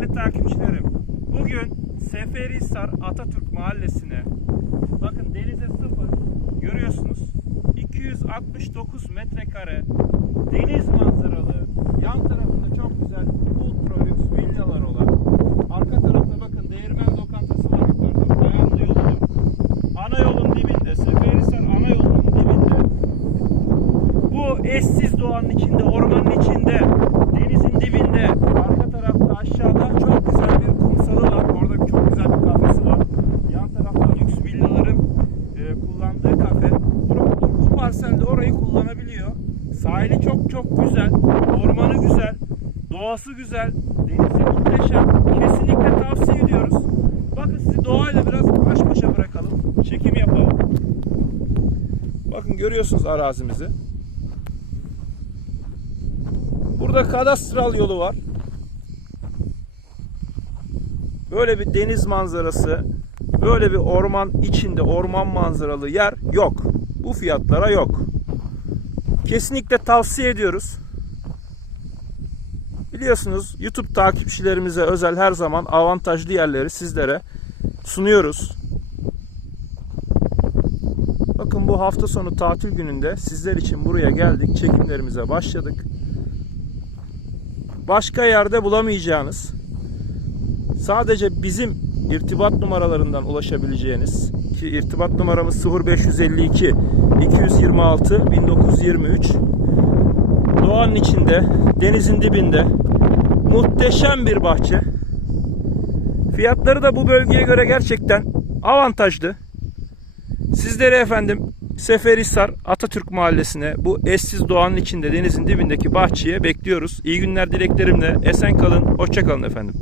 Değerli takipçilerim, bugün Seferihisar Atatürk Mahallesi'ne bakın denize sıfır görüyorsunuz 269 metrekare deniz manzaralı yan tarafında çok güzel ultra lüks villalar olan arka tarafta bakın değirmen lokantası var yukarıda Bayanlı yolu var. ana yolun dibinde Seferihisar ana yolunun dibinde bu eşsiz doğanın içinde, ormanın içinde, denizin dibinde, arka tarafta aşağıda çok güzel bir kumsalı var. Orada çok güzel bir kafesi var. Yan tarafta lüks villaların e, kullandığı kafe. Bu, bu parselde orayı kullanabiliyor. Sahili çok çok güzel, ormanı güzel, doğası güzel, denizi muhteşem. Kesinlikle tavsiye ediyoruz. Bakın sizi doğayla biraz baş başa bırakalım. Çekim yapalım. Bakın görüyorsunuz arazimizi. Burada kadastral yolu var. Böyle bir deniz manzarası, böyle bir orman içinde orman manzaralı yer yok. Bu fiyatlara yok. Kesinlikle tavsiye ediyoruz. Biliyorsunuz YouTube takipçilerimize özel her zaman avantajlı yerleri sizlere sunuyoruz. Bakın bu hafta sonu tatil gününde sizler için buraya geldik. Çekimlerimize başladık başka yerde bulamayacağınız sadece bizim irtibat numaralarından ulaşabileceğiniz ki irtibat numaramız 0552 226 1923 doğanın içinde denizin dibinde muhteşem bir bahçe fiyatları da bu bölgeye göre gerçekten avantajlı sizleri efendim Seferihisar Atatürk Mahallesi'ne bu eşsiz doğanın içinde denizin dibindeki bahçeye bekliyoruz. İyi günler dileklerimle esen kalın, hoşça kalın efendim.